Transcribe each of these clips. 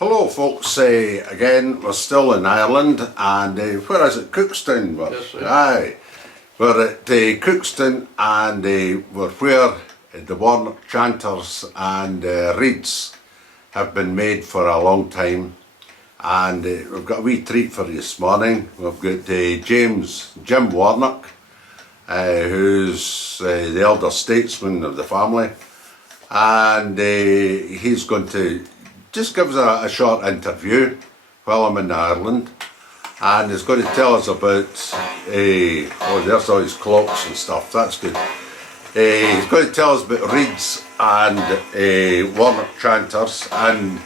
Hello folks, again we're still in Ireland and where is it? Cookstown? Yes, sir. Aye, we're at Cookstown and we're where the Warnock chanters and reeds have been made for a long time, and we've got a wee treat for you this morning. We've got Jim Warnock, who's the elder statesman of the family, and he's going to just give us a short interview while I'm in Ireland, and he's going to tell us about, oh there's all his clocks and stuff, that's good. He's going to tell us about reeds and Warnock chanters, and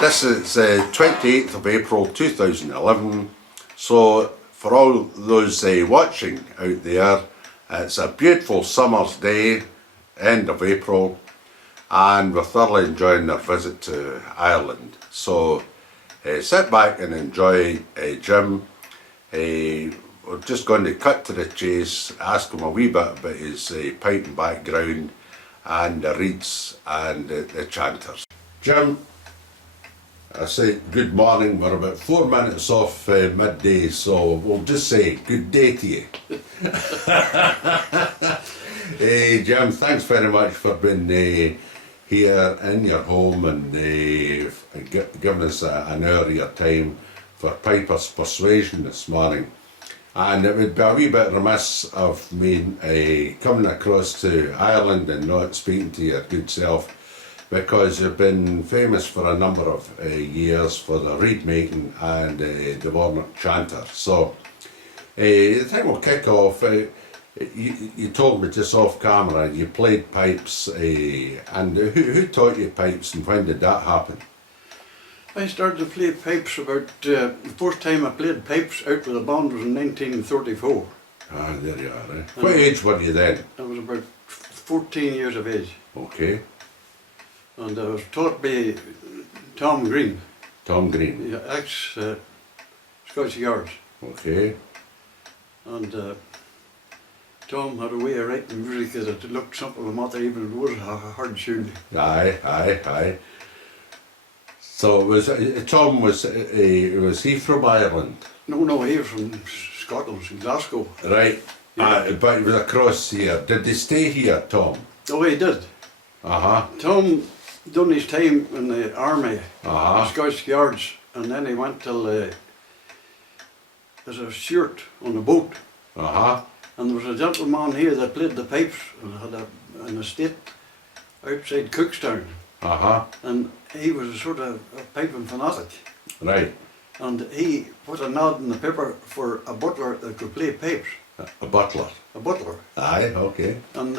this is 28th of April 2011, so for all those watching out there, it's a beautiful summer's day, end of April, and we're thoroughly enjoying our visit to Ireland. So sit back and enjoy Jim. We're just going to cut to the chase, ask him a wee bit about his piping background and the reeds and the chanters. Jim, I say good morning. We're about 4 minutes off midday, so we'll just say good day to you. Jim, thanks very much for being here in your home and giving us an hour of your time for Pipers'Persuasion this morning. And it would be a wee bit remiss of me coming across to Ireland and not speaking to your good self, because you've been famous for a number of years for the reed making and the Warnock chanter. So I think we'll kick off. You told me just off camera you played pipes, and who taught you pipes and when did that happen? I started to play pipes about, the first time I played pipes out with a band was in 1934. Ah, there you are. What age were you then? I was about 14 years of age. Okay. And I was taught by Tom Green. Tom Green. Yeah, ex-Scottish Guards. Okay. And Tom had a way of writing music that it looked simple and matter, even if it was a hard tune. Aye. So Tom was he from Ireland? No, he was from Scotland, from Glasgow. Right. Yeah. But he was across here. Did they stay here, Tom? Oh, he did. Tom done his time in the army, the Scottish Guards, and then he went till as a steward on a boat. And there was a gentleman here that played the pipes and had an estate outside Cookstown. And he was a sort of a piping fanatic. Right. And he put an ad in the paper for a butler that could play pipes. A butler? A butler. Aye, okay. And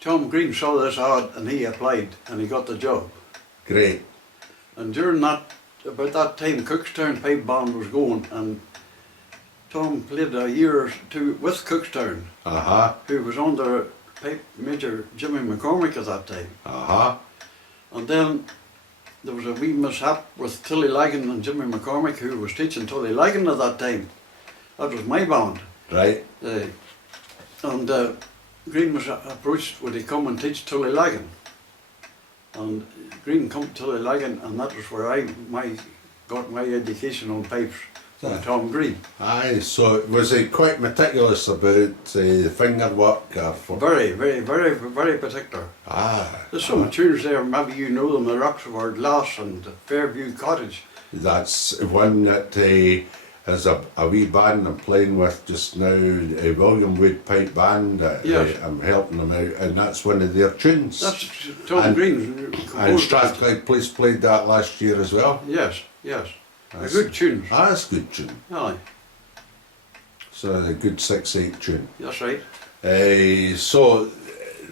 Tom Green saw this ad and he applied and he got the job. Great. And during that, about that time, Cookstown Pipe Band was going, and Tom played a year or two with Cookstown, who was under pipe major Jimmy McCormick at that time. And then there was a wee mishap with Tilly Lagan and Jimmy McCormick, who was teaching Tilly Lagan at that time. That was my band. Right. And Green was approached, would he come and teach Tilly Lagan? And Green come to Tilly Lagan, and that was where I got my education on pipes. Tom Green. Aye, so was he quite meticulous about the finger work? Very particular. There's some tunes there, maybe you know them, the Roxford Glass and Fairview Cottage. That's one that is a wee band I'm playing with just now, a William Wood Pipe Band. Yes. I'm helping them out, and that's one of their tunes. That's Tom Green. And Strathclyde Police played that last year as well? Yes. A good tune. That's a good tune. Aye. So a good 6/8 tune. That's right. So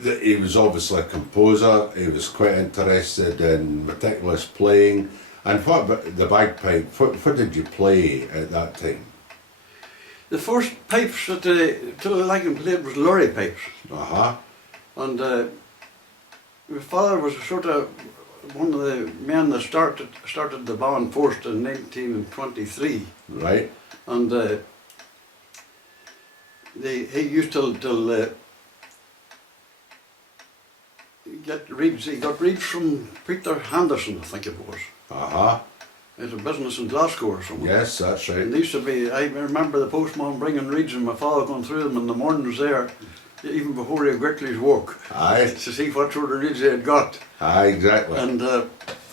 he was obviously a composer. He was quite interested in meticulous playing. And what about the bagpipe? What did you play at that time? The first pipes that Tilly Lagan played was lorry pipes. And my father was sort of one of the men that started the band first in 1923. Right. And he used to get reeds. He got reeds from Peter Henderson, I think it was. He had a business in Glasgow or something. Yes, that's right. And they used to be, I remember the postman bringing reeds and my father going through them in the mornings there, even before he quickly his walk. Aye. To see what sort of reeds they had got. Aye, exactly. And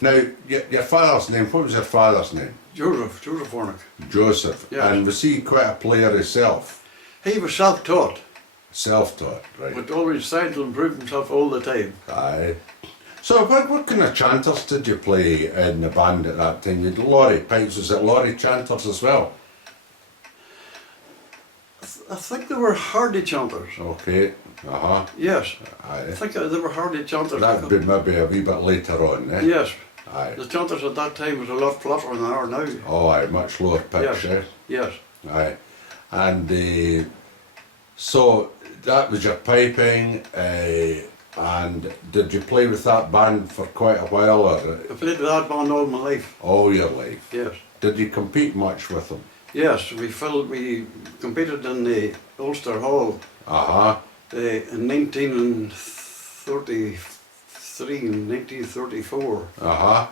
now, your father's name, what was your father's name? Joseph Warnock. Joseph. Yes. And was he quite a player himself? He was self-taught, Self-taught, right. but always tried to improve himself all the time. Aye. So what kind of chanters did you play in the band at that time? You had lorry pipes, was it lorry chanters as well? I think they were hardy chanters. Okay, Yes, aye. I think they were hardy chanters. That would be maybe a wee bit later on, eh? Yes, Aye. the chanters at that time was a lot flatter than they are now. Oh, aye, much lower pitch, Yes. eh? Yes. Aye. And so that was your piping, and did you play with that band for quite a while, or I played with that band all my life. all your life? Yes. Did you compete much with them? Yes, we competed in the Ulster Hall in 1933 and 1934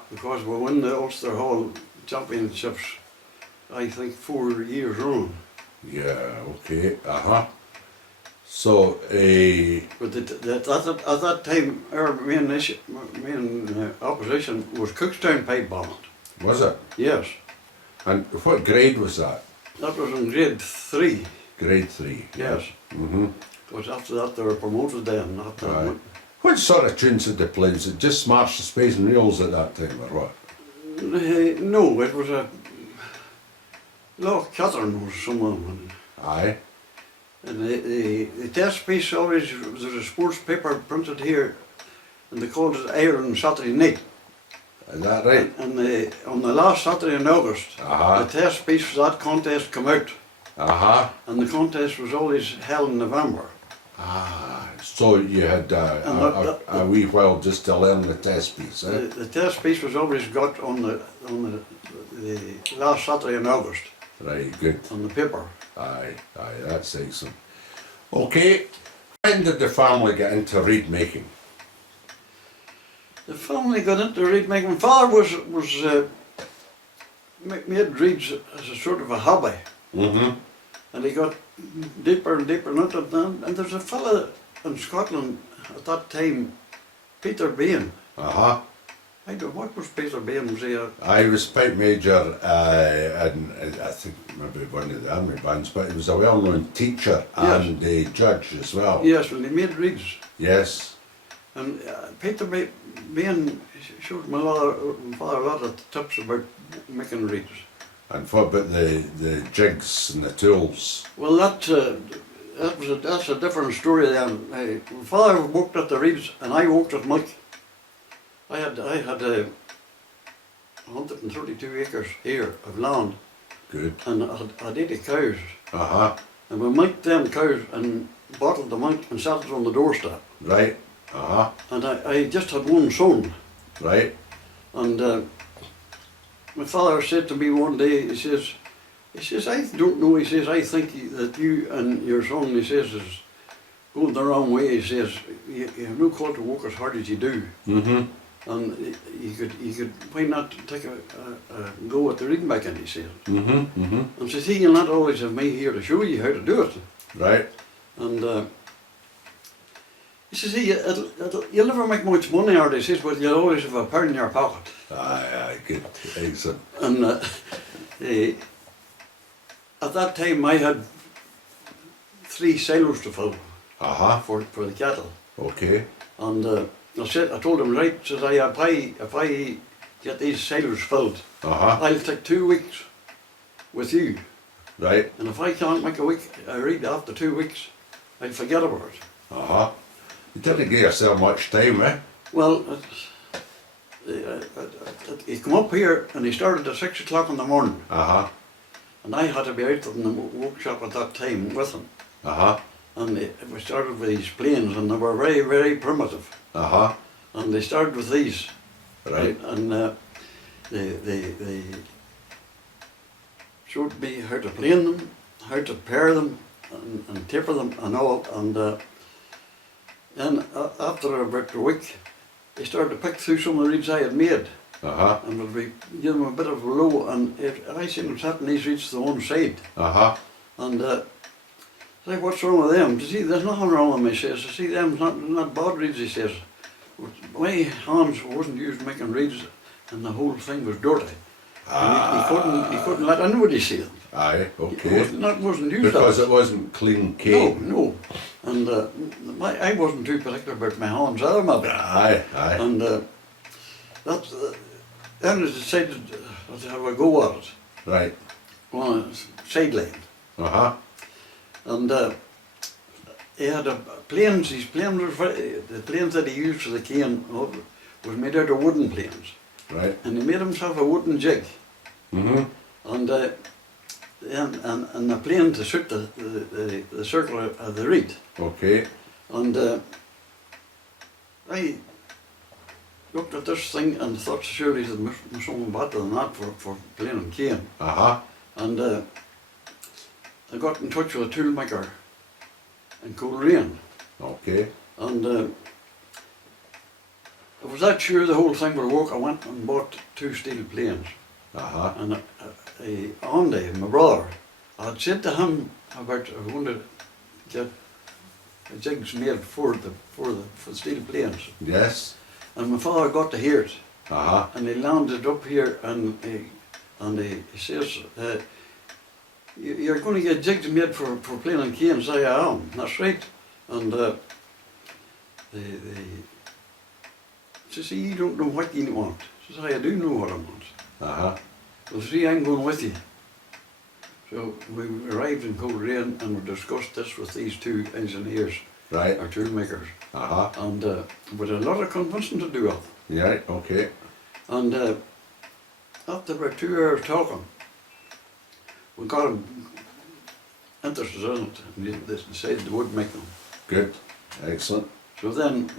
because we won the Ulster Hall Championships, I think 4 years on. Yeah, okay, So, But at that time, our main opposition was Cookstown Pipe Band. was it? Yes, And what grade was that? that was in grade 3. Grade 3? Yes. Because after that they were promoted then. Aye. What sort of tunes did they play? Was it just March the Spades and Reels at that time, or what? No, it was a Loch Catherine was someone. Aye. And the test piece always, there was a sports paper printed here and they called it Iron Saturday Night. Is that right? And on the last Saturday in August, the test piece for that contest came out. And the contest was always held in November. So you had a wee while just to learn the test piece, eh? The test piece was always got on the last Saturday in August. Right, good. On the paper. Aye, that's excellent. Okay, when did the family get into reed making? The family got into reed making. My father made reeds as a sort of a hobby. And he got deeper and deeper into it. And there's a fella in Scotland at that time, Peter Bain. I don't know, what was Peter Bain? Was he I was pipe major in, I think maybe one of the army bands, but he was a well-known teacher and a judge as well. Yes, well he made reeds. Yes. And Peter Bain showed my father a lot of tips about making reeds. And what about the jigs and the tools? Well, that's a different story then. My father worked at the reeds and I worked at milk. I had 132 acres here of land. Good. And I had 80 cows. And we milked them cows and bottled the milk and sat it on the doorstep. Right. And I just had one son. Right. And my father said to me one day, he says, I don't know, he says, I think that you and your son, he says, is going the wrong way. He says, you have no call to work as hard as you do. And you could, why not take a go at the reading making, he says. And says, you'll not always have me here to show you how to do it. Right. And he says, you'll never make much money out of it, he says, but you'll always have a pound in your pocket. Aye, good. Excellent. And at that time I had 3 silos to fill for the cattle. Okay. And I told him, right, says I, if I get these silos filled, I'll take 2 weeks with you. Right. And if I can't make a read after 2 weeks, I'll forget about it. You didn't give yourself much time, eh? Well, he come up here and he started at 6 o'clock in the morning. And I had to be out in the workshop at that time with him. And we started with these planes and they were very, very primitive. And they started with these. Right. And they showed me how to plane them, how to pair them and taper them and all. And then after about a week, he started to pick through some of the reeds I had made. Uh-huh. And would be give him a bit of a blow, and I seen him sitting these reeds to one side. Uh-huh. And say, what's wrong with them? See, there's nothing wrong with me, he says. I see them not bad reeds, he says. My hands wasn't used making reeds, and the whole thing was dirty. And he couldn't let anybody see them. Aye, okay. Wasn't used Because that. it wasn't clean cane. No. And I wasn't too particular about my hands either, maybe. Aye. And then I decided to have a go at it Right. on a sideline. Uh-huh. And he had these planes the planes that he used for the cane was made out of wooden planes. Right. And he made himself a wooden jig. Mm-hmm. And the plane to suit the circle of the reed. Okay. And I looked at this thing and thought surely there must be something better than that for playing on cane. Uh-huh. And I got in touch with a toolmaker in Coleraine. Okay. And I was that sure the whole thing would work. I went and bought 2 steel planes. Uh-huh. And Andy, my brother, I had said to him about I wanted to get jigs made for the steel planes. Yes. And my father got to hear it. Uh-huh. And he landed up here and he says, you're going to get jigs made for playing on canes. I am, that's right. And he says, you don't know what you want. I says, I do know what I want. Uh-huh. Well, see, I'm going with you. So we arrived in Coleraine and we discussed this with these 2 engineers, Right. our toolmakers. Uh-huh. And with a lot of convincing to do it. Yeah, right. Okay. And after about 2 hours talking, we got him interested in it, and they decided they would make them. Good. Excellent. So then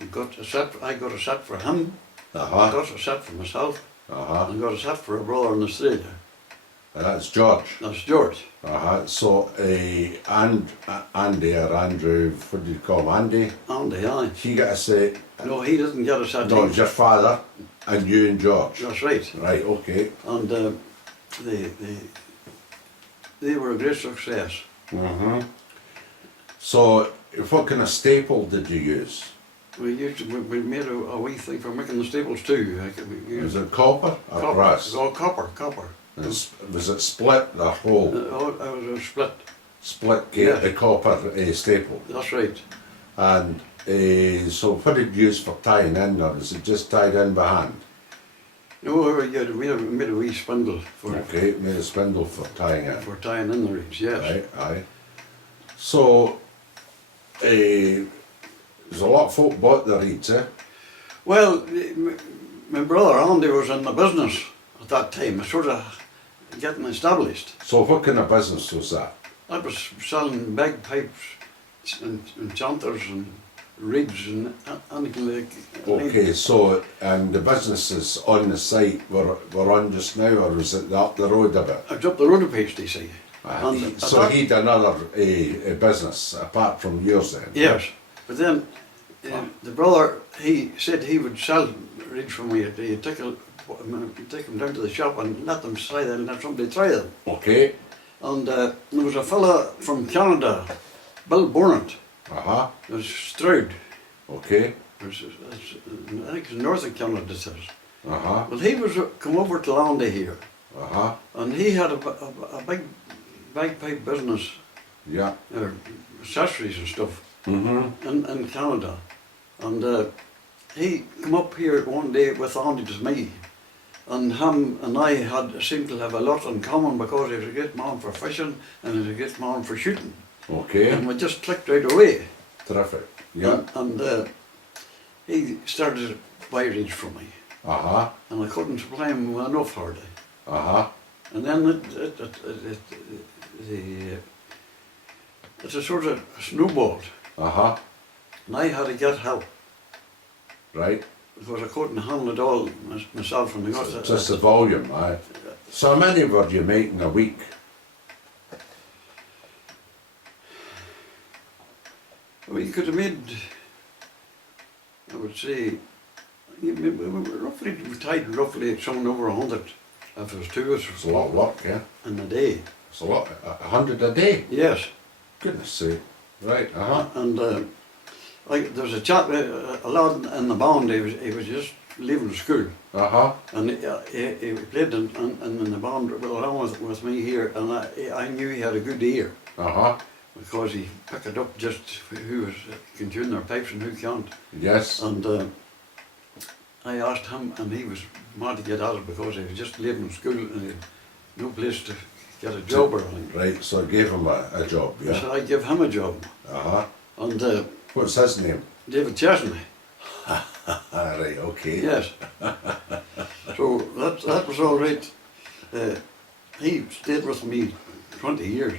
we got a set. I got a set for him. I Uh-huh. got a set for myself. Uh-huh. And got a set for a brother in Australia. That's George. That's George. Uh-huh. So, Andy or Andrew, what do you call him? Andy? Andy, aye. He got a set. No, he didn't get a set. No, it's your father and you and George. That's right. Right, okay. And they were a great success. Mm-hmm. So, what kind of staple did you use? We made a wee thing for making the staples too. We Was used it copper or copper. brass? Oh, copper. Was it split, the whole It was a split. split Yeah. the copper staple? That's right. And so what did you use for tying in, or is it just tied in by hand? No, we made a wee spindle for Okay, made a spindle for tying in. for tying in the reeds. Yes. Right, aye. So, there's a lot of folk bought the reeds, eh? Well, my brother Andy was in the business at that time, sort of getting established. So what kind of business was that? I was selling bagpipes and chanters and reeds and anything like. Okay, so, and the businesses on the site were on just now, or was it up the road a bit? I was up the road a piece, they say. And So he'd another a business apart from yours then? Yes, but then the brother, he said he would sell reeds for me. He'd take them down to the shop and let them try them and let somebody try them. Okay. And there was a fella from Canada, Bill Bornant, Uh-huh. it was Stroud. Okay. I think it's north of Canada, it says. Uh-huh. Well, he was come over to Landy here, Uh-huh. and he had a big bagpipe business, Yeah. accessories and stuff, Mm-hmm. in Canada. And he come up here one day with Andy to me, and him and I seemed to have a lot in common because he was a great man for fishing and he was a great man for shooting. Okay. And we just clicked right away. Terrific. Yeah. And he started to buy reeds from me, Uh-huh. and I couldn't supply him with enough hardly. Uh-huh. And then it's a sort of snowballed, Uh-huh. and I had to get help Right. because I couldn't handle it all myself. And I got Just the volume, aye. So how many were you making a week? we could have made. would say, we tied roughly something over 100 if it was two of us. It's a lot of work, yeah. In a day. It's a lot, 100 a day. Yes. Goodness sake. Right, And there was a chap, a lad in the band, he was just leaving school. And he played in the band along with me here, and I knew he had a good ear. Because he picked it up just who can tune their pipes and who can't. Yes. And I asked him, and he was mad to get at it because he was just leaving school and he had no place to get a job or anything. Right, so I gave him a job, yeah? So I gave him a job. And what's his name? David Chesney. Right, okay. Yes. So that was all right. He stayed with me 20 years.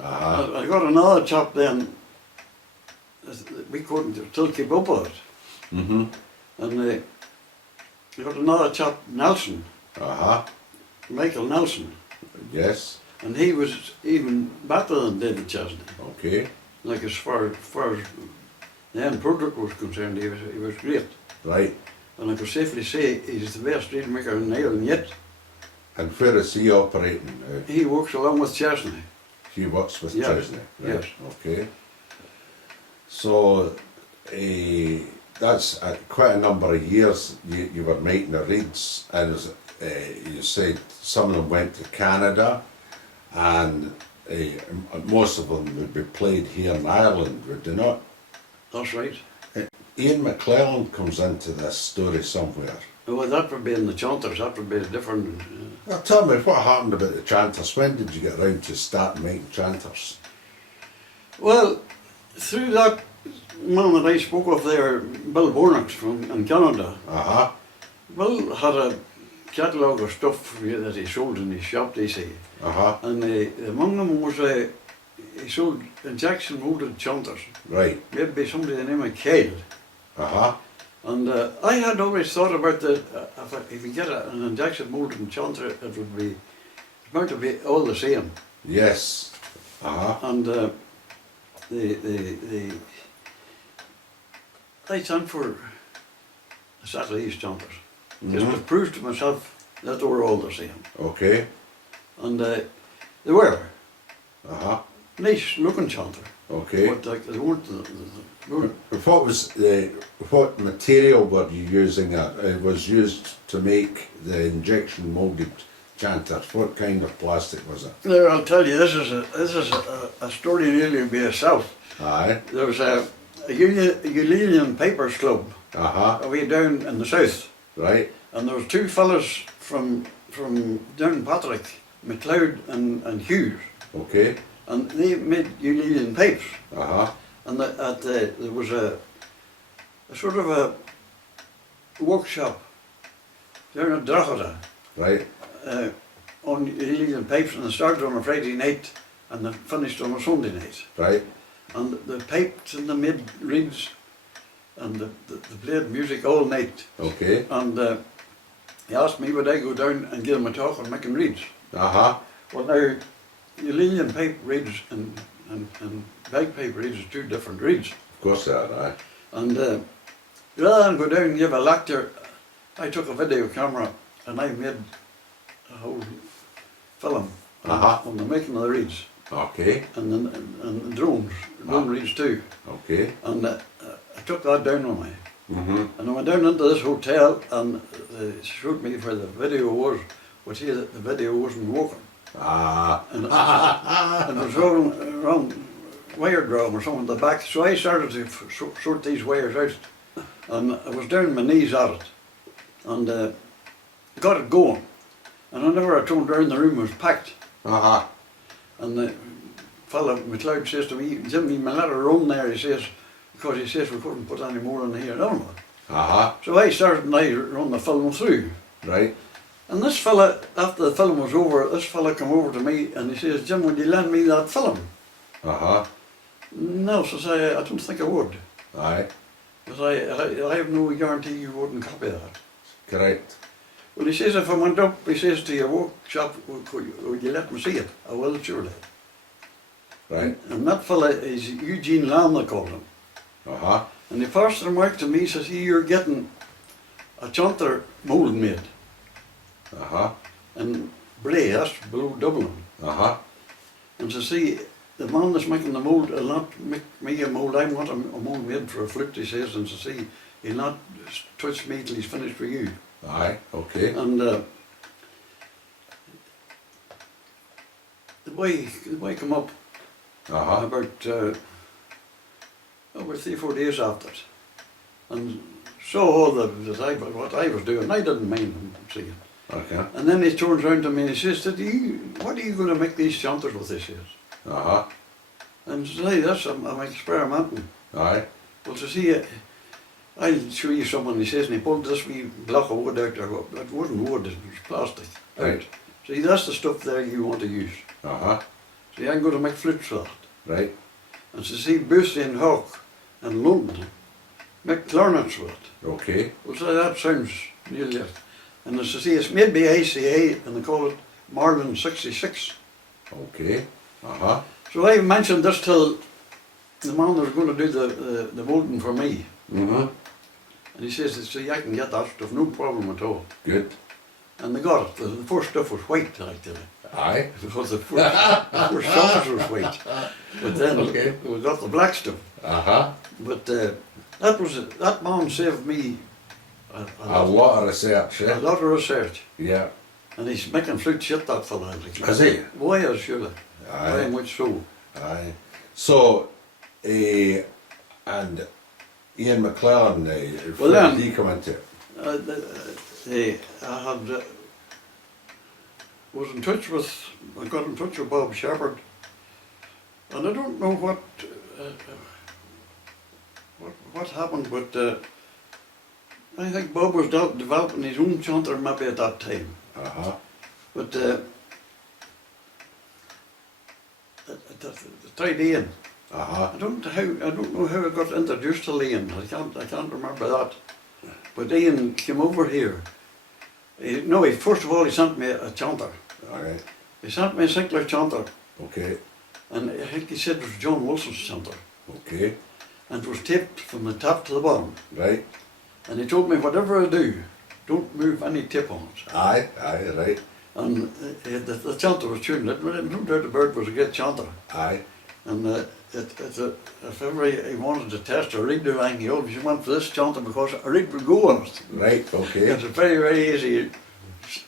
I got another chap then, we couldn't still keep up with it. And I got another chap, Nelson, Michael Nelson. Yes. And he was even better than David Chesney. Okay. Like as far as the end product was concerned, he was great. Right. And I could safely say he's the best reed maker in Ireland yet. And where is he operating now? He works along with Chesney. He works with Yes. Chesney. Right. Yes. Okay. So that's quite a number of years you were making the reeds, and you said some of them went to Canada, and most of them would be played here in Ireland, would they not? That's right. Ian McClellan comes into this story somewhere. Well, that would be in the Chanters, that would be a different... Now tell me, what happened about the chanters? When did you get round to start making chanters? Well, through that man that I spoke of there, Bill Warnock in Canada, Bill had a catalogue of stuff that he sold in his shop, they say. And among them was he sold injection molded chanters. Right. Maybe somebody the name of Cale. And I had always thought about that if you get an injection molded chanter, it would be, it's bound to be all the same. Yes. And I sent for the Satellite chanters, just to prove to myself that they were all the same. Okay. And they were. Nice looking chanter. Okay. But like, they weren't What material were you using? It was used to make the injection molded chanters. What kind of plastic was it? There, I'll tell you, this is a story nearly by itself. Aye. There was a Union Pipers Club away down in the south. Right. And there was two fellas from down Patrick, McLeod and Hughes. Okay. And they made Union pipes. And there was a sort of a workshop down at Drogheda. Right. On Union pipes, and they started on a Friday night and they finished on a Sunday night. Right. And they piped and they made reeds and they played music all night. Okay. And he asked me would I go down and give him a talk on making reeds. Well, now, Union pipe reeds and bagpipe reeds are two different reeds. of course they are, aye. And rather than go down and give a lecture, I took a video camera and I made a whole film on the making of the reeds. Okay. And drones, drone reeds too. Okay. And I took that down with me. And I went down into this hotel and they showed me where the video was, but see that the video wasn't working. And it was wrong wire drum or something at the back, so I started to sort these wires out, and I was down on my knees at it, and got it going, and whenever I turned around the room was packed, and the fellow McLeod says to me, Jimmy, my let her run there, he says, because he says we couldn't put any more in here, So I started and I run the film through. Right. And this fella, after the film was over, this fella came over to me and he says, Jim, would you lend me that film? No, says I don't think I would. Aye. Because I have no guarantee you wouldn't copy that. Correct. Well, he says, if I went up, he says, to your workshop, would you let me see it? I will, surely. Right. And that fella is Eugene Lamb, they called him. And the first remarked to me, says he, you're getting a chanter mould made. Uh-huh. And Bray, that's below Dublin. Uh-huh. And to see the man that's making the mould will not make me a mould. I want a mould made for a flute, he says, and to see he'll not touch me till he's finished with you. Aye, okay. And the boy come up Uh-huh. about over 3-4 days after it, and saw all what I was doing. I didn't mind him seeing. Okay. And then he turns round to me and he says, what are you going to make these chanters with this? He says. Uh-huh. And I said, hey, that's I'm experimenting. Aye. Well, to see it, I'll show you someone, he says, and he pulled this wee block of wood out there. It wasn't wood, it was plastic. Right. See, that's the stuff there you want to use. Uh-huh. See, I'm going to make flutes with that. Right. And to see Bussy and Hawk and London make clarinets with it. Okay. Well, so that sounds nearly it. And as I see, it's made by ICA and they call it Marlin 66. Okay. Uh-huh. So I mentioned this till the man that was going to do the moulding for me. Mm-hmm. And he says, see, I can get that stuff, no problem at all. Good. And they got it. The first stuff was white, actually. Aye. Because the first shutters was white. But then Okay. we got the black stuff. Uh-huh. But that man saved me A lot of research, a eh? lot of research. Yeah. And he's making flute shit, that fella. Like, Is he? Why is surely? Very Aye. much so. Aye. So, and Ian McClellan, Well, where then- did he come into? I had was in touch with, I got in touch with Bob Shepherd, and I don't know what happened, but I think Bob was developing his own chanter maybe at that time. Uh-huh. But I tried Ian. Uh-huh. I don't know how I got introduced to Ian. I can't remember that. But Ian came over here. First of all he sent me a chanter. Alright. He sent me a Sinclair chanter, Okay. and I think he said it was John Wilson's chanter. Okay. And it was taped from the top to the bottom. Right. And he told me, whatever I do, don't move any tip on it. Aye. Aye. Right. And the chanter was tuned. No doubt the bird was a great chanter. Aye. And if ever he wanted to test a reed or anything, he always went for this chanter because a reed would go on it. Right. Okay. It's a very, very easy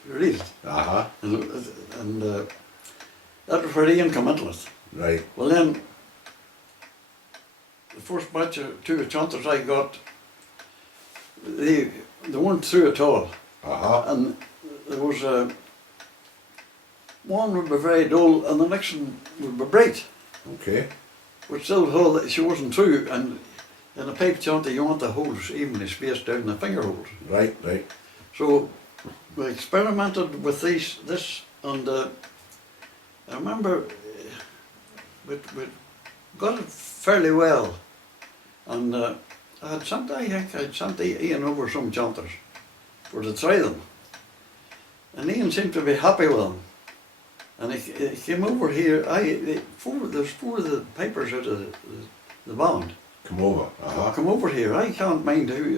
reed. Uh-huh. And that was where Ian came into it. Right. Well then, the first batch of two chanters I got, they weren't through at all. Uh-huh. And there was one would be very dull and the next one would be bright. Okay. But still, hold, she wasn't through. And in a pipe chanter, you want the holes evenly spaced down the finger holes. Right. Right. So we experimented with this, and I remember we got it fairly well. And I think I had sent Ian over some chanters for to try them. And Ian seemed to be happy with them. And he came over here. There's four of the pipers out of the band. Come over. Uh-huh. Come over here. I can't mind who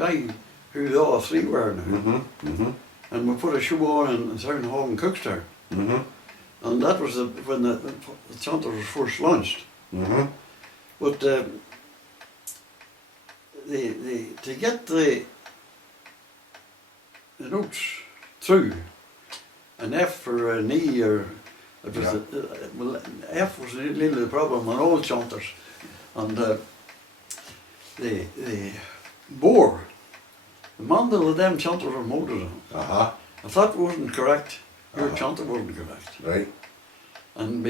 the all three were now. Mm-hmm. Mm-hmm. And we put a show on in Town Hall in Cookstown. Mm-hmm. And that was when the chanter was first launched. Mm-hmm. But to get the notes through, an F for an E, or it was well, F was really the problem on all chanters, and the bore, the mandel of them chanters were molded on. Uh-huh. If that wasn't correct, your chanter wasn't correct. Right. And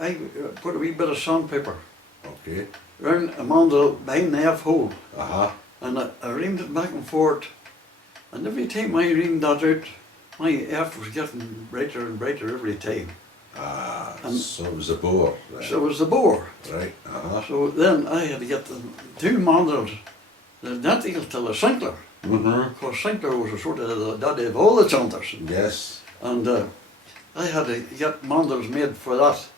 I put a wee bit of sandpaper Okay. round a mandel behind the F hole, Uh-huh. and I reamed it back and forth, and every time I reamed that out, my F was getting brighter and brighter every time. Ah, And so it was a bore. Right. So it was the bore. Right. Uh-huh. So then I had to get the two mandels, the identical to the Sinclair, Mm-hmm. because Sinclair was a sort of the daddy of all the chanters. Yes. And I had to get mandels made for that.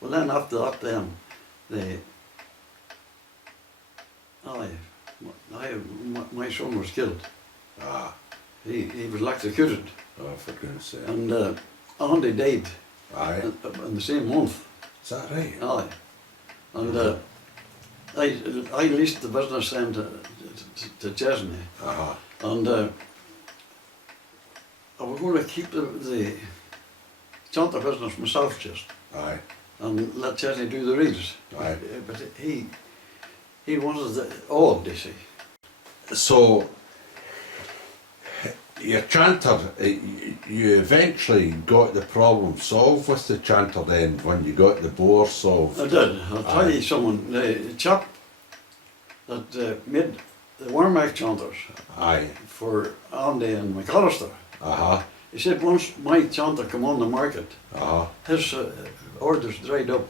Well then after that then, Aye. My son was killed. Ah, He was electrocuted. oh, for goodness sake. And Andy died Aye, in the same month. is that right? Aye. And I leased the business then to Chesney. Uh-huh, And I was going to keep the chanter business myself just, aye, and let Chesney do the reads. aye. But he wanted it all, you see. So, your chanter, you eventually got the problem solved with the chanter then, when you got the bore solved? I did. I'll tell you someone, the chap that made the Warnock chanters Aye, for Andy and McAllister, uh-huh, he said once my chanter come on the market, uh-huh. his orders dried up.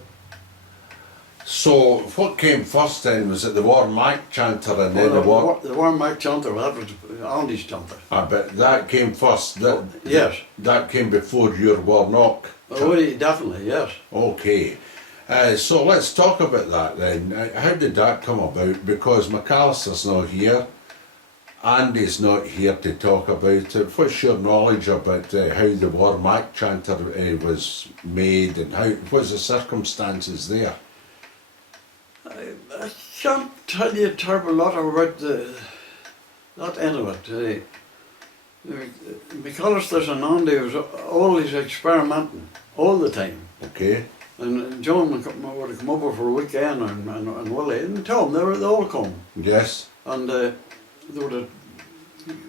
So, what came first then? Was it the Warnock chanter and then the The Warnock chanter, that was Andy's chanter. but that came first. Yes. That came before your Warnock. Oh, definitely, yes. Okay. So let's talk about that then. How did that come about? Because McAllister's not here. Andy's not here to talk about it. What's your knowledge about how the Warnock chanter was made and what's the circumstances there? I can't tell you a terrible lot about that end of it. McAllister's and Andy was always experimenting, all the time. Okay. And John would come over for a weekend and Willie and Tom, they all come. Yes. And they would have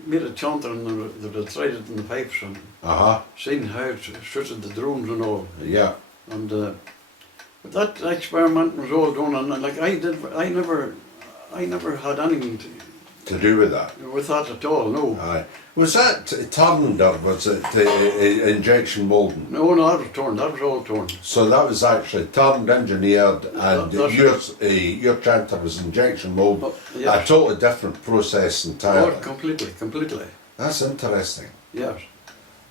made a chanter and they would have tried it in the pipes and Uh-huh. seen how it suited the drones and all. Yeah. And but that experiment was all done, and like I never had anything To do with that. with that at all. No, Aye. Was that turned or was it injection moulding? no, that was torn. That was all torn. So that was actually turned, engineered, and That's your chanter was injection mould. Oh, yes. A totally different process entirely. Oh, completely. That's interesting. Yes.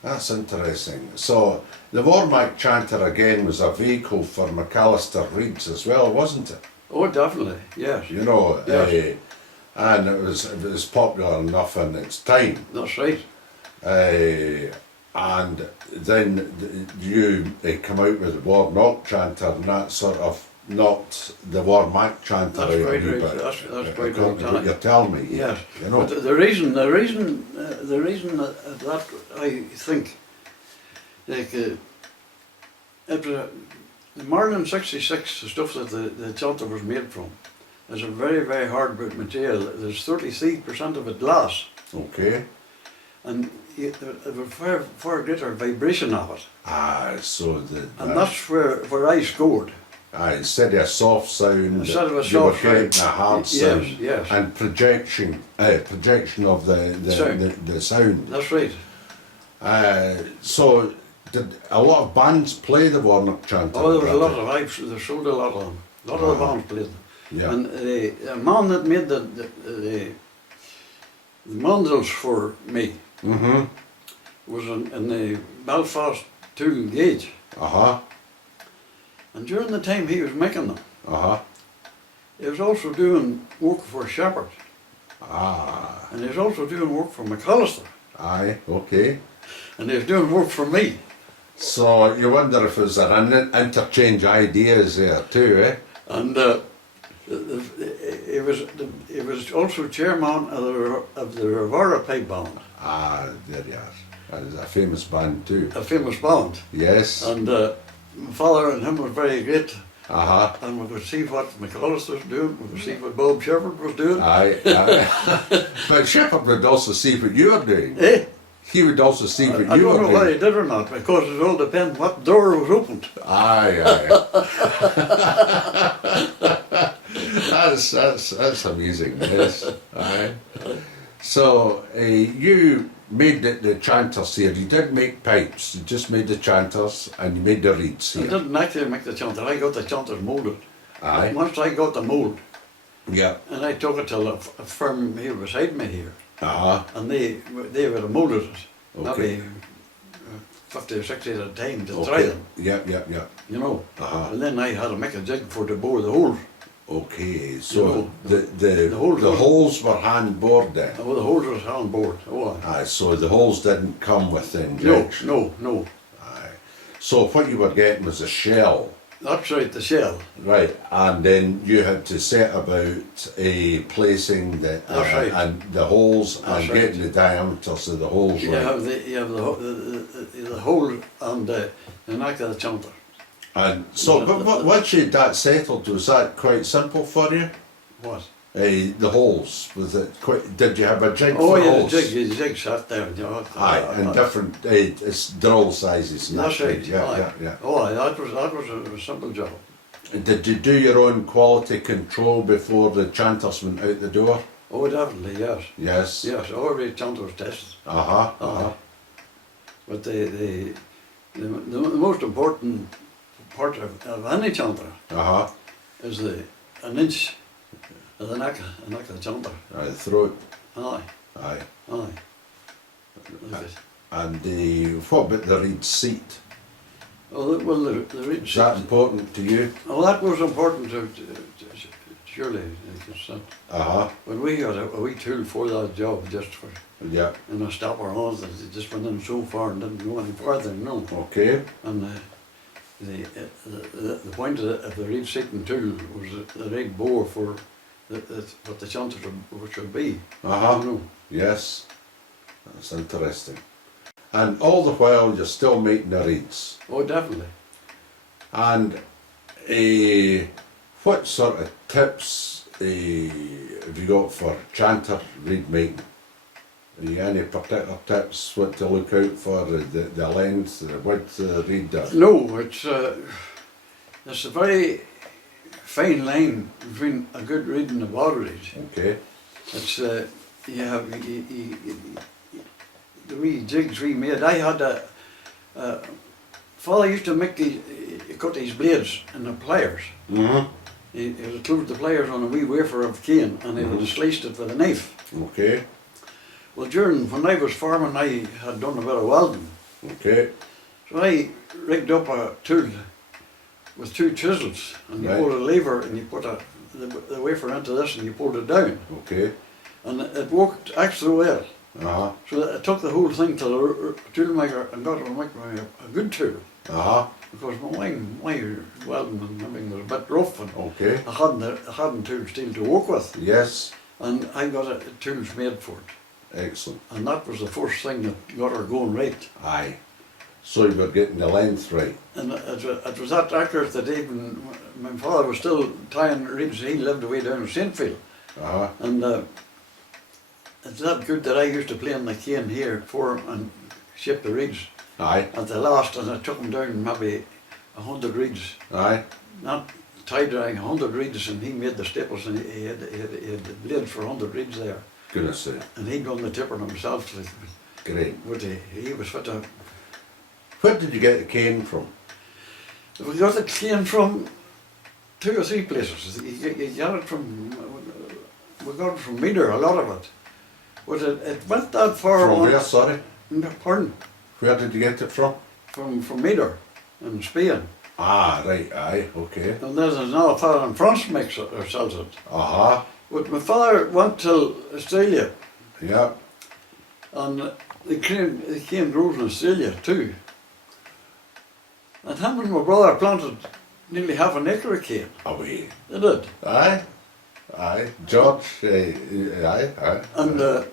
That's interesting. So the Warnock chanter again was a vehicle for McAllister reeds as well, wasn't it? Oh, definitely. Yes. You know, Yes. and it was popular enough in its time. That's right. And then you come out with the Warnock chanter, and that sort of knocked the Warnock chanter That's out a quite wee right. bit. That's quite According to right. what you're telling me. Yes. You know. But the reason that I think, like, it was the Marlin 66, the stuff that the chanter was made from, is a very, very hardwood material. There's 33% of it glass, Okay. and there was far greater vibration of it. Ah, so And that's where I scored. instead of a soft sound, Instead of a you were soft getting sound. a hard Yes, sound. yes. And projection of the sound. That's right. So did a lot of bands play the Warnock chanter? Oh, there was a lot Bradley? of, there showed a lot of them. A lot of the bands played them. Yeah. And the man that made the mandrels for me Mm-hmm. was in the Belfast 2 gauge. Uh-huh. And during the time he was making them, Uh-huh. he was also doing work for Shepherd. Ah. And he was also doing work for McAllister. Aye, okay. And he was doing work for me. So you wonder if there's an interchange ideas there too, eh? And he was also chairman of the Rivera Pipe Band, Ah, there you are. That is a famous band too. a famous band. Yes. And my father and him were very great. Uh-huh. And we could see what McAllister was doing, we could see what Bob Shepherd was doing. Aye. Aye. But Shepherd would also see what you were doing. Eh? He would also see what I you don't were know doing. whether he did or not, because it all depends what door was opened. Aye, aye. That's amazing, yes. Aye. So, you made the chanters here. You didn't make pipes, you just made the chanters and you made the reeds I here. didn't actually make the chanter, I got the chanters moulded. Aye. Once I got the mould, Yeah. and I took it to a firm here beside me here, Uh-huh. and they would have moulded it, Okay. maybe 50 or 60 at a time to try Okay. them, Yeah, yeah, yeah. you know. Uh-huh. And then I had to make a jig for to bore the holes. Okay, so You know, the holes holes were hand bored then? Oh, the holes was on board. Oh, Aye, so the holes didn't come with the no, injection? no. Aye. So what you were getting was a shell? That's right, the shell. Right, and then you had to set about placing the That's right. and the holes That's and right. getting the diameters of the holes You right. have the hole and the neck of the chanter. And so, but once you had that settled, was that quite simple for you? What? The holes, was it quite? Did you have a jig Oh, for yeah, holes? the jig sat there. You know, Aye, and different it's drill sizes. And That's right. Yeah, Aye. yeah. Oh, that was a simple job. Did you do your own quality control before the chanters went out the door? Oh, definitely, yes. Yes. Yes, every chanter was tested. Uh-huh. But the most important part of any chanter Uh-huh. is an inch of the neck of the chanter. Aye, the throat. Aye, Aye. like this. And what about the reed seat? Oh, well, the reed Is that important to you? Oh, that was important to surely. Uh-huh. But we got a wee tool for that job, just for Yeah. a stopper on that just went in so far and didn't go any further. No. Okay. And the point of the reed seating tool was the right bore for what the chanter should be. Uh-huh. You know. Yes. That's interesting. And all the while you're still making the reeds. Oh, definitely. And what sort of tips have you got for chanter reed making? Have you any particular tips what to look out for, the length, the width of the reed? No, it's a very fine line between a good reed and a bad reed. Okay. It's you have the wee jigs we made. I had father used to make he cut his blades in the pliers. Mm-hmm. He would glued the pliers on a wee wafer of cane and he would have sliced it with a knife. Okay. Well, when I was farming, I had done a bit of welding. Okay. So I rigged up a tool with two chisels, and you Right. pulled a lever and you put the wafer into this and you pulled it down. Okay. And it worked actually well. Uh-huh. So it took the whole thing to the tool maker and got it to make me a good tool. Uh-huh. Because my welding and everything was a bit rough and Okay. I hadn't tool steel to work with. Yes. And I got tools made for it. Excellent. And that was the first thing that got her going right. Aye. So you were getting the length right. And it was that accurate that even my father was still tying reeds. He lived away down in Saintfield. Uh-huh. And it's that good that I used to play on the cane here for him and shape the reeds Aye. at the last, and I took him down maybe 100 reeds. Aye. Not tie drying 100 reeds, and he made the staples, and he had the blades for 100 reeds there. Goodness sake. And he'd done the tipping himself. Great. But he was fit to. Where did you get the cane from? We got the cane from 2 or 3 places. You got it from. We got it from Meader, a lot of it. But it went that far. From where, sorry? Pardon? Where did you get it from? From Meader in Spain. Ah, right, aye, okay. And there's another fellow in France makes it or sells it. Uh-huh. But my father went to Australia, Yeah. and the cane grows in Australia too. And him and my brother planted nearly half an acre of cane. Away. They did. Aye. Aye. George, aye. And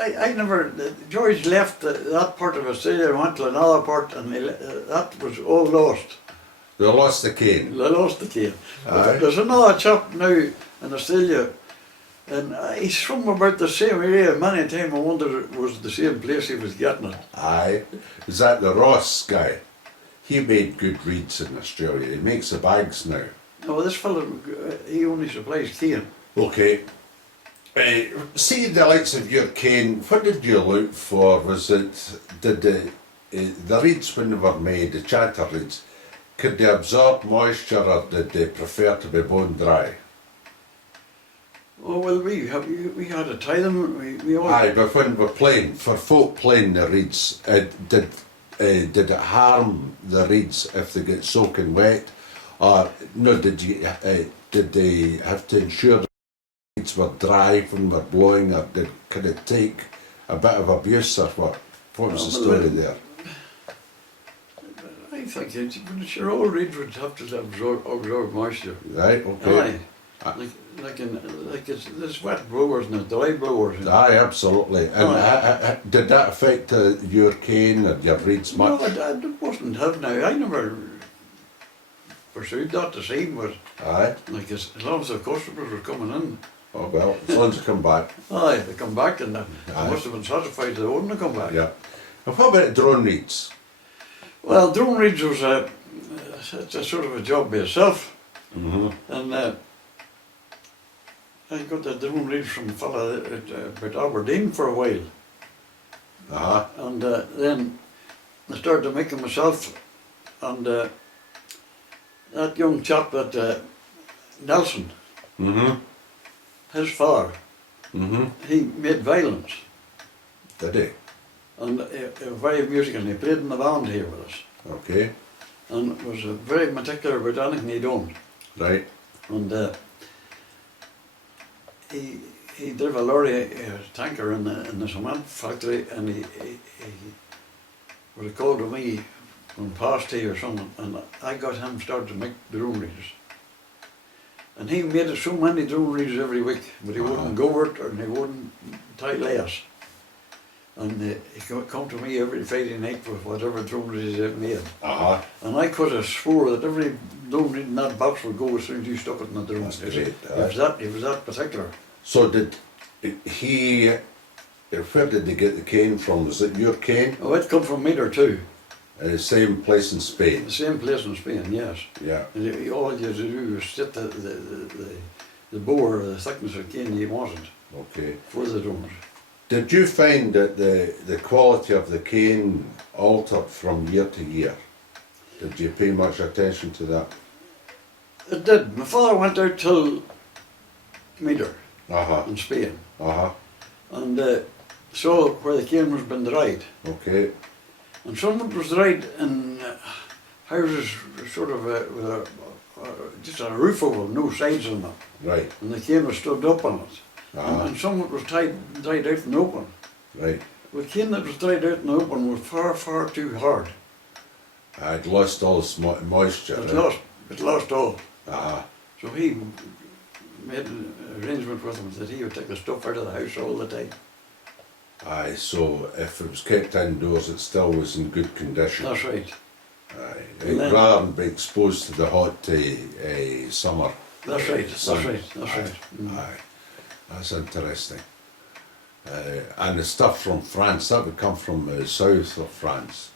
I never. George left that part of Australia and went to another part, and that was all lost. They lost the cane. They lost the cane. Aye. But there's another chap now in Australia, and he's from about the same area. Many times I wondered it was the same place he was getting it. Aye. Is that the Ross guy? He made good reeds in Australia. He makes the bags now. No, this fellow, he only supplies cane. Okay. See the likes of your cane, what did you look for? Was it, did the reeds when they were made, the chanter reeds, could they absorb moisture or did they prefer to be bone dry? Oh well, we had to tie them. We all. Aye, but when we're playing, for folk playing the reeds, did did it harm the reeds if they get soaking wet? Or no, did they have to ensure the reeds were dry when they're blowing, or could it take a bit of abuse, or what? What was the story there? I think your old reeds would have to absorb moisture. Right, okay. Aye. Like there's wet blowers and there's dry blowers. Aye, absolutely. And did that affect your cane or your reeds much? No, it wasn't have now. I never pursued that the same, but Aye. like as long as the customers were coming in. Oh well, as long as they come back. Aye, they come back and they must have been satisfied they wouldn't have come back. Yeah. And what about drone reeds? Well, drone reeds was it's a sort of a job by itself. And I got the drone reeds from a fella at Aberdeen for a while. And then I started to make them myself. And that young chap at Nelson, his father, he made violins. Did he? And very musical, and he played in the band here with us. Okay. And was very particular about anything he done. Right. And he drove a lorry tanker in the cement factory, and he was called to me going past here or something, and I got him started to make drone reeds. And he made so many drone reeds every week, but he wouldn't go it, and he wouldn't tie layers. And he could come to me every Friday night with whatever drone reeds he made. And I could have swore that every drone reed in that box would go as soon as you stuck it in the drone. That's great. He was that particular. So did he, where did they get the cane from? Was it your cane? Oh, it come from Meter too. Same place in Spain? The same place in Spain, yes. Yeah. And all you had to do was set the bore, the thickness of cane you wanted. Okay. For the drones. Did you find that the quality of the cane altered from year to year? Did you pay much attention to that? It did. My father went out till Meter in Spain. And saw where the cane was been dried. Okay. And some of it was dried in houses sort of with just a roof over them, no sides on them. Right. And the cane was stood up on it. And some of it was dried out in the open. Right. The cane that was dried out in the open was far, far too hard. I'd lost all its moisture. It lost all. So he made an arrangement with him that he would take the stuff out of the house all the time. Aye, so if it was kept indoors, it still was in good condition. That's right. Aye, rather than be exposed to the hot summer. That's right, that's right. Aye, that's interesting. And the stuff from France, that would come from the south of France.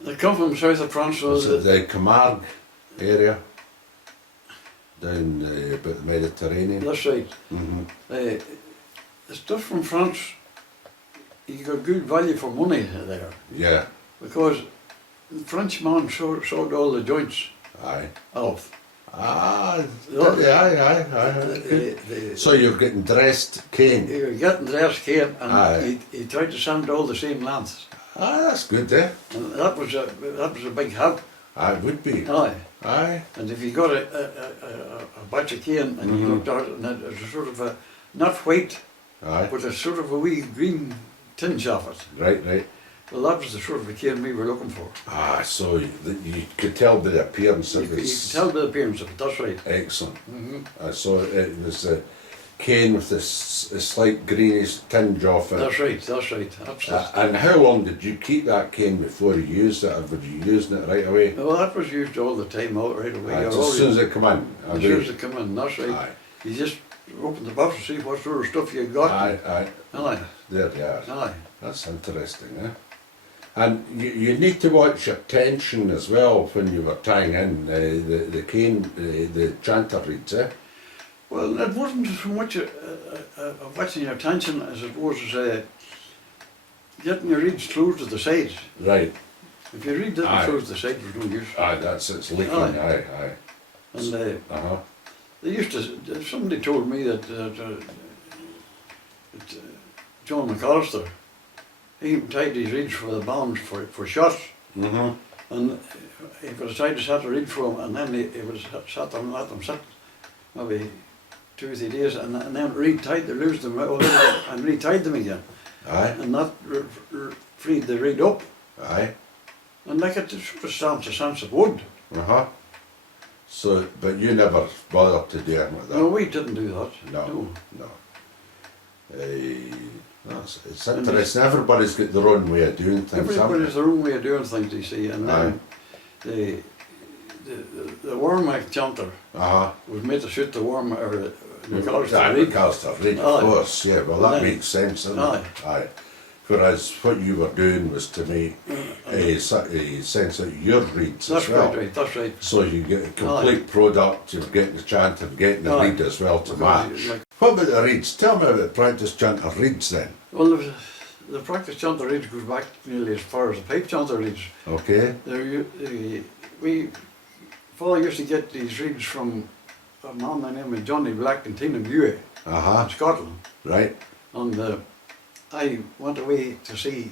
They come from south of France. So the Camargue area, down about the Mediterranean. That's right. The stuff from France, you got good value for money there. Yeah. Because the Frenchman sawed all the joints off. Aye. So you're getting dressed cane? You're getting dressed cane, and he tried to sand all the same lengths. That's good, eh? And that was a big help. It would be. Aye. And if you got a batch of cane and you looked at it, and it was a sort of a, not white, but a sort of a wee green tinge of it. Right. Well, that was the sort of a cane we were looking for. So you could tell by the appearance of it. You could tell by the appearance of it, that's right. Excellent. So it was a cane with a slight greenish tinge off it. That's right, absolutely. And how long did you keep that cane before you used it, or were you using it right away? Well, that was used all the time, right away. As soon as it come in? As soon as it come in, that's right. You just open the box and see what sort of stuff you got. Aye. There you are. Aye. That's interesting, eh? And you need to watch your tension as well when you were tying in the cane, the chanter reeds, eh? Well, it wasn't so much watching your tension as it was getting your reeds closed to the sides. Right. If your reed didn't close to the sides, there was no use. It's leaking, aye. And they used to, somebody told me that John McAllister, he tied his reeds for the bounds for shots. And he would have tried to set a read for him, and then he would have sat them and let them sit maybe 2 or 3 days, and then retied them, lose them and retied them again. Aye. And that freed the reed up. Aye. And like it sort of stamps a sense of wood. So, but you never bothered to do anything with that? No, we didn't do that. No. It's interesting. Everybody's got their own way of doing things. Everybody's their own way of doing things, you see. And then the Warnock chanter was made to suit the Warnock, or the colours to read. Of course, yeah. Well, that makes sense, doesn't it? Aye. Whereas what you were doing was to make a sense of your reads as well. That's right. So you get a complete product, you're getting the chant and getting the read as well to match. What about the reads? Tell me about practice chanter reads then. Well, the practice chanter reads goes back nearly as far as the pipe chanter reads. Okay. Father used to get these reads from a man by the name of Johnny Black in Tinnabuie, in Scotland. Right. And I went away to see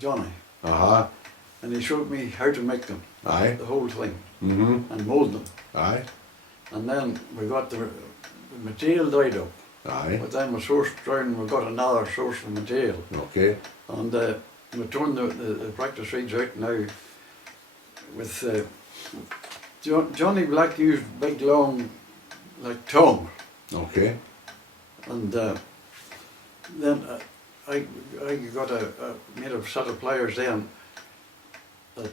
Johnny. And he showed me how to make them. The whole thing. And mould them. And then we got the material dried up. But then we sourced down and we got another source of material. Okay. And we turned the practice reads out now with Johnny Black used big long like tongues. Okay. And then I got made a set of pliers then that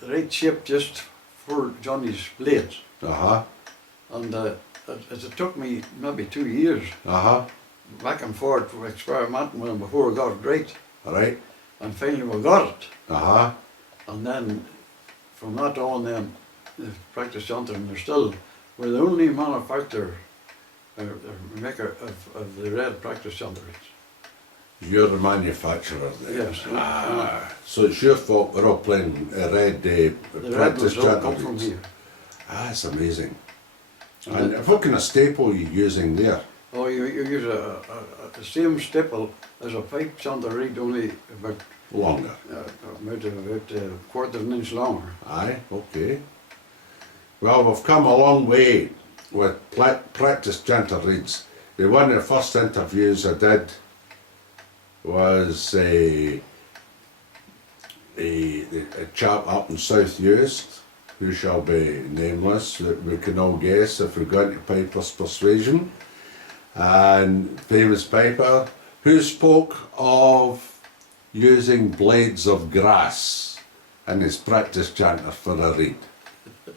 the right shape just for Johnny's blades. And it took me maybe 2 years back and forth for experimenting with them before I got it right. Right. And finally we got it. And then from that on then the practice chanter, and we're the only manufacturer or maker of the red practice chanter reeds. You're the manufacturer there? Yes. So it's your fault we're all playing red practice chanter come from reeds? here. That's amazing. And what kind of staple are you using there? Oh, you use the same staple as a pipe chanter reed, only about longer. About a quarter of an inch longer. Aye, okay. Well, we've come a long way with practice chanter reeds. One of the first interviews I did was a chap up in South Uist, who shall be nameless, that we can all guess if we go into Pipers'Persuasion, and famous piper, who spoke of using blades of grass in his practice chanter for a reed.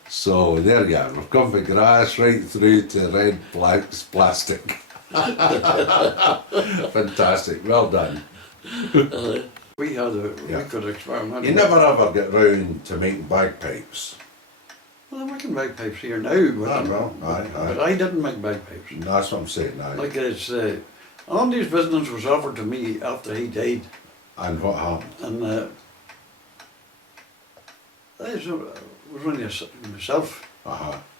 So there you are, we've come from grass right through to red plastic. Fantastic, well done. We could experiment. You never ever get round to making bagpipes? Well, I'm making bagpipes here now, but I didn't make bagpipes. No, that's what I'm saying now. Like it's, Andy's business was offered to me after he died. And what happened? And I was only myself,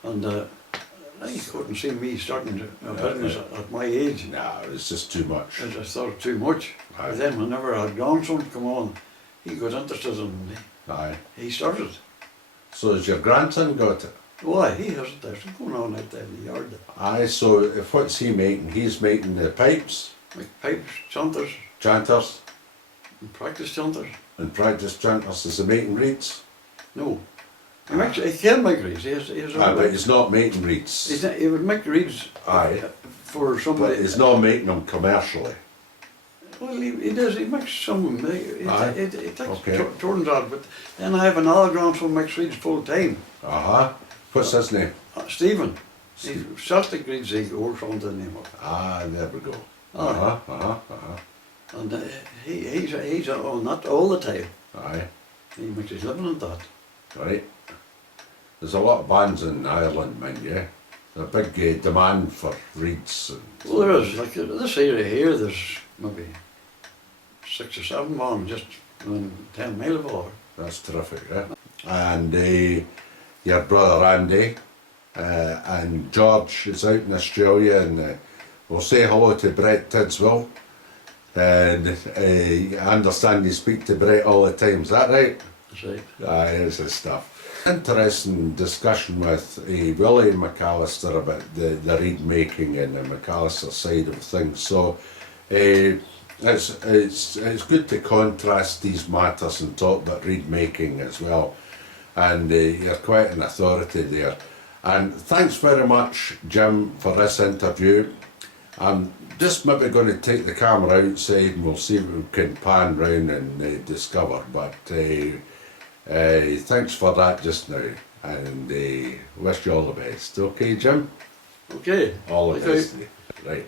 and I couldn't see me starting a business at my age. No, it was just too much. I just thought it too much. But then whenever I had grandson come on, he got interested in me. He started. So has your grandson got it? Why, he has it. There's going on out there in the yard. So if what's he making? He's making the pipes? Like pipes, chanters. Chanters? And practice chanters. And practice chanters, is he making reeds? No. He can make reeds. But he's not making reeds. He would make reeds for somebody. But he's not making them commercially. Well, he does. He makes some. It takes turns out. But then I have another grandson who makes reeds full time. What's his name? Stephen. Celtic reeds he works on the name of. There we go. And he's on that all the time. He makes his living on that. Right. There's a lot of bands in Ireland, mind you. There's a big demand for reeds. Well, there is. Like this area here, there's maybe 6 or 7 bands just within 10 miles of all. That's terrific, yeah. And your brother Andy and George is out in Australia, and we'll say hello to Brett Tidswell. And I understand you speak to Brett all the time, is that right? site. Here's the stuff. Interesting discussion with Willie McAllister about the reed making and the McAllister side of things. So it's good to contrast these matters and talk about reed making as well. And you're quite an authority there. And thanks very much, Jim, for this interview. I'm just maybe going to take the camera outside and we'll see if we can pan round and discover. But thanks for that just now, and wish you all the best. Okay, Jim? Okay. All the Thank you. best. Right.